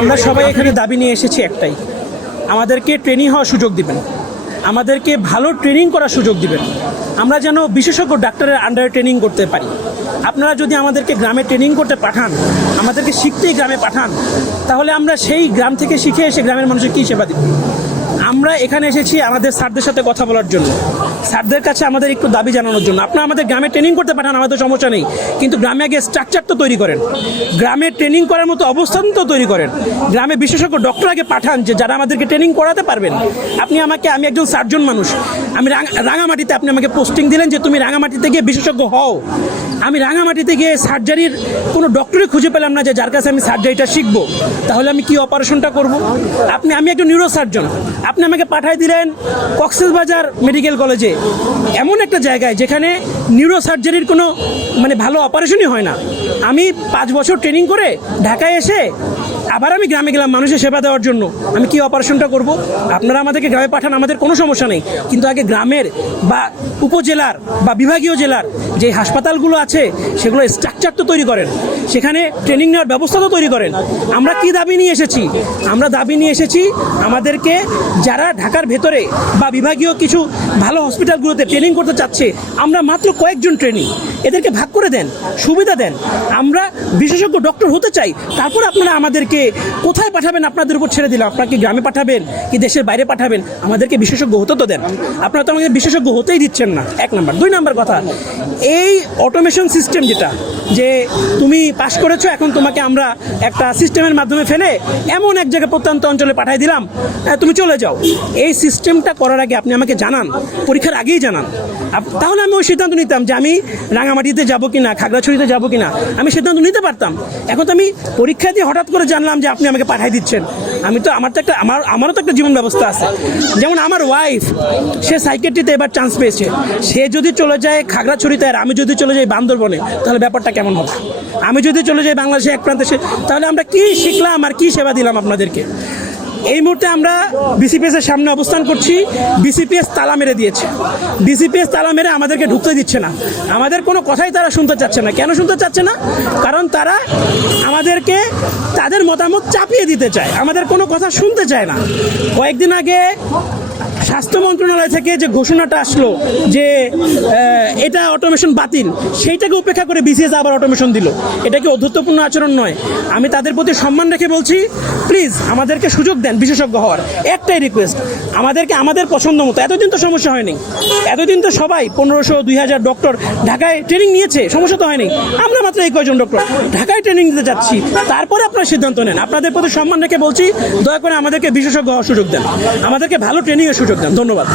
আমরা সবাই এখানে দাবি নিয়ে এসেছি একটাই, আমাদেরকে ট্রেনিং হওয়ার সুযোগ দিবেন, আমাদেরকে ভালো ট্রেনিং করার সুযোগ দিবেন, আমরা যেন বিশেষজ্ঞ ডাক্তারের আন্ডারে ট্রেনিং করতে পারি। আপনারা যদি আমাদেরকে গ্রামে ট্রেনিং করতে পাঠান, আমাদেরকে শিখতেই গ্রামে পাঠান, তাহলে আমরা সেই গ্রাম থেকে শিখে এসে গ্রামের মানুষের কী সেবা দিব। আমরা এখানে এসেছি আমাদের স্যারদের সাথে কথা বলার জন্য, স্যারদের কাছে আমাদের একটু দাবি জানানোর জন্য। আপনারা আমাদের গ্রামে ট্রেনিং করতে পাঠান, আমাদের সমস্যা নেই, কিন্তু গ্রামে আগে স্ট্রাকচার তো তৈরি করেন, গ্রামে ট্রেনিং করার মতো অবস্থান তো তৈরি করেন, গ্রামে বিশেষজ্ঞ ডক্টর আগে পাঠান যে যারা আমাদেরকে ট্রেনিং করাতে পারবেন। আমি একজন সার্জন মানুষ, আমি রাঙামাটিতে আপনি আমাকে পোস্টিং দিলেন যে তুমি রাঙামাটিতে গিয়ে বিশেষজ্ঞ হও। আমি রাঙামাটিতে গিয়ে সার্জারির কোনো ডক্টরই খুঁজে পেলাম না যে যার কাছে আমি সার্জারিটা শিখবো, তাহলে আমি কি অপারেশনটা করব? আমি একজন নিউরো সার্জন, আপনি আমাকে পাঠাই দিলেন কক্সবাজার মেডিকেল কলেজে, এমন একটা জায়গায় যেখানে নিউরো সার্জারির কোনো ভালো অপারেশনই হয় না। আমি 5 বছর ট্রেনিং করে ঢাকায় এসে আবার আমি গ্রামে গেলাম মানুষের সেবা দেওয়ার জন্য, আমি কি অপারেশনটা করব? আপনারা আমাদেরকে গ্রামে পাঠান, আমাদের কোনো সমস্যা নেই, কিন্তু আগে গ্রামের বা উপজেলার বা বিভাগীয় জেলার যে হাসপাতালগুলো আছে সেগুলো স্ট্রাকচার তো তৈরি করেন, সেখানে ট্রেনিং নেওয়ার ব্যবস্থা তো তৈরি করেন। আমরা কি দাবি নিয়ে এসেছি? আমরা দাবি নিয়ে এসেছি আমাদেরকে যারা ঢাকার ভেতরে বা বিভাগীয় কিছু ভালো হসপিটালগুলোতে ট্রেনিং করতে চাচ্ছে, আমরা মাত্র কয়েকজন ট্রেনিং, এদেরকে ভাগ করে দেন, সুবিধা দেন। আমরা বিশেষজ্ঞ ডক্টর হতে চাই, তারপর আপনারা আমাদেরকে কোথায় পাঠাবেন আপনাদের উপর ছেড়ে দিলাম। আপনারা কি গ্রামে পাঠাবেন কি দেশের বাইরে পাঠাবেন? আমাদেরকে বিশেষজ্ঞ হতে তো দেন। আপনারা তো আমাদের বিশেষজ্ঞ হতেই দিচ্ছেন না, 1 নাম্বার। 2 নাম্বার কথা, এই অটোমেশন সিস্টেম যেটা, যে তুমি পাশ করেছো এখন তোমাকে আমরা একটা সিস্টেমের মাধ্যমে ফেলে এমন এক জায়গায় প্রত্যন্ত অঞ্চলে পাঠাই দিলাম, তুমি চলে যাও। এই সিস্টেমটা করার আগে আপনি আমাকে জানান, পরীক্ষার আগেই জানান, তাহলে আমি ওই সিদ্ধান্ত নিতাম যে আমি রাঙামাটিতে যাবো কিনা, খাগড়াছড়িতে যাবো কিনা, আমি সিদ্ধান্ত নিতে পারতাম। এখন তো আমি পরীক্ষা দিয়ে হঠাৎ করে জানলাম যে আপনি আমাকে পাঠাই দিচ্ছেন। আমারও তো একটা জীবন ব্যবস্থা আছে। যেমন আমার ওয়াইফ, সে সাইকেট্রিতে এবার চান্স পেয়েছে, সে যদি চলে যায় খাগড়াছড়িতে আর আমি যদি চলে যাই বান্দরবনে, তাহলে ব্যাপারটা কেমন হবে? আমি যদি চলে যাই বাংলাদেশে এক প্রান্তে, তাহলে আমরা কি শিখলাম আর কি সেবা দিলাম আপনাদেরকে? এই মুহূর্তে আমরা বিসিপিএস এর সামনে অবস্থান করছি। বিসিপিএস তালা মেরে দিয়েছে, বিসিপিএস তালা মেরে আমাদেরকে ঢুকতে দিচ্ছে না, আমাদের কোনো কথাই তারা শুনতে চাচ্ছে না। কেন শুনতে চাচ্ছে না? কারণ তারা আমাদেরকে তাদের মতামত চাপিয়ে দিতে চায়, আমাদের কোনো কথা শুনতে চায় না। কয়েকদিন আগে স্বাস্থ্য মন্ত্রণালয় থেকে যে ঘোষণাটা আসলো যে এটা অটোমেশন বাতিল, সেইটাকে উপেক্ষা করে বিসিএস আবার অটোমেশন দিল। এটা কি অধ্যত্বপূর্ণ আচরণ নয়? আমি তাদের প্রতি সম্মান রেখে বলছি, প্লিজ আমাদেরকে সুযোগ দেন বিশেষজ্ঞ হওয়ার। একটাই রিকোয়েস্ট, আমাদেরকে আমাদের পছন্দ মতো, এতদিন তো সমস্যা হয়নি, এতদিন তো সবাই 1500-2000 ডক্টর ঢাকায় ট্রেনিং নিয়েছে, সমস্যা তো হয়নি। আমরা মাত্র এই কয়জন ডক্টর ঢাকায় ট্রেনিং দিতে যাচ্ছি, তারপরে আপনারা সিদ্ধান্ত নেন। আপনাদের প্রতি সম্মান রেখে বলছি, দয়া করে আমাদেরকে বিশেষজ্ঞ হওয়ার সুযোগ দেন, আমাদেরকে ভালো ট্রেনিংয়ের সুযোগ দেন। ধন্যবাদ।